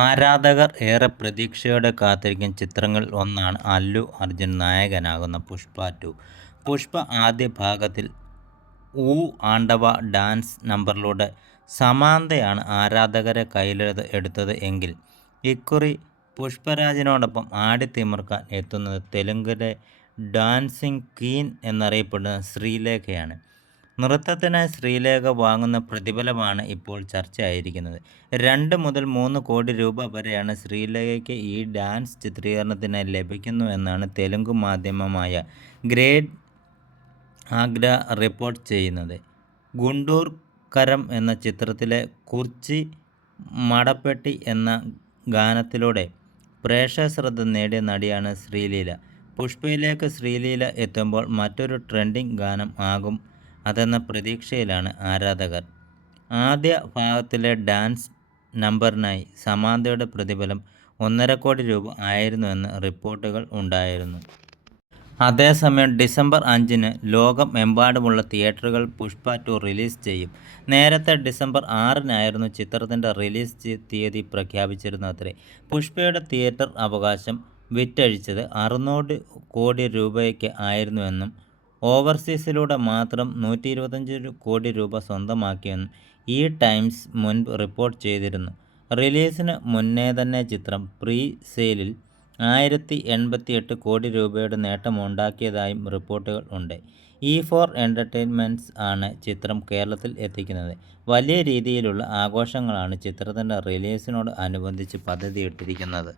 ആരാധകർ ഏറെ പ്രതീക്ഷയോടെ കാത്തിരിക്കുന്ന ചിത്രങ്ങളിൽ ഒന്നാണ് അല്ലു അർജുൻ നായകനാകുന്ന പുഷ്പ 2. പുഷ്പ ആദ്യ ഭാഗത്തിൽ ഊ ആണ്ടവ ഡാൻസ് നമ്പറിലൂടെ സമാന്തയാണ് ആരാധകരെ കയ്യിലെടുത്തത് എങ്കിൽ ഇക്കുറി പുഷ്പരാജിനോടൊപ്പം ആടിത്തിമിർക്കാൻ എത്തുന്നത് തെലുങ്കിലെ ഡാൻസിംഗ് ക്വീൻ എന്നറിയപ്പെടുന്ന ശ്രീലേഖയാണ്. നൃത്തത്തിനായി ശ്രീലേഖ വാങ്ങുന്ന പ്രതിഫലമാണ് ഇപ്പോൾ ചർച്ചയായിരിക്കുന്നത്. 2 മുതൽ 3 കോടി രൂപ വരെയാണ് ശ്രീലേഖയ്ക്ക് ഈ ഡാൻസ് ചിത്രീകരണത്തിനായി ലഭിക്കുന്നുവെന്നാണ് തെലുങ്ക് മാധ്യമമായ ഗ്രേറ്റ് ആഗ്ര റിപ്പോർട്ട് ചെയ്യുന്നത്. ഗുണ്ടൂർ കരം എന്ന ചിത്രത്തിലെ കുർച്ചി മടപ്പെട്ടി എന്ന ഗാനത്തിലൂടെ പ്രേക്ഷക ശ്രദ്ധ നേടിയ നടിയാണ് ശ്രീലീല. പുഷ്പയിലേക്ക് ശ്രീലീല എത്തുമ്പോൾ മറ്റൊരു ട്രെൻഡിങ് ഗാനം ആകും അതെന്ന പ്രതീക്ഷയിലാണ് ആരാധകർ. ആദ്യ ഭാഗത്തിലെ ഡാൻസ് നമ്പറിനായി സമാന്തയുടെ പ്രതിഫലം 1.5 കോടി രൂപ ആയിരുന്നുവെന്ന് റിപ്പോർട്ടുകൾ ഉണ്ടായിരുന്നു. അതേസമയം ഡിസംബർ 5-ന് ലോകമെമ്പാടുമുള്ള തിയേറ്ററുകൾ പുഷ്പ 2 റിലീസ് ചെയ്യും. നേരത്തെ ഡിസംബർ 6-നായിരുന്നു ചിത്രത്തിൻ്റെ റിലീസ് തീയതി പ്രഖ്യാപിച്ചിരുന്നതത്രേ. പുഷ്പയുടെ തിയേറ്റർ അവകാശം വിറ്റഴിച്ചത് 600 കോടി രൂപയ്ക്ക് ആയിരുന്നുവെന്നും ഓവർസീസിലൂടെ മാത്രം 125 കോടി രൂപ സ്വന്തമാക്കിയെന്നും ഈ ടൈംസ് മുൻപ് റിപ്പോർട്ട് ചെയ്തിരുന്നു. റിലീസിന് മുന്നേ തന്നെ ചിത്രം പ്രീ സെയിലിൽ 1088 കോടി രൂപയുടെ നേട്ടമുണ്ടാക്കിയതായും റിപ്പോർട്ടുകൾ ഉണ്ട്. E4 എൻ്റർടൈൻമെൻറ്റ്സ് ആണ് ചിത്രം കേരളത്തിൽ എത്തിക്കുന്നത്. വലിയ രീതിയിലുള്ള ആഘോഷങ്ങളാണ് ചിത്രത്തിൻ്റെ റിലീസിനോട് അനുബന്ധിച്ച് പദ്ധതിയിട്ടിരിക്കുന്നത്.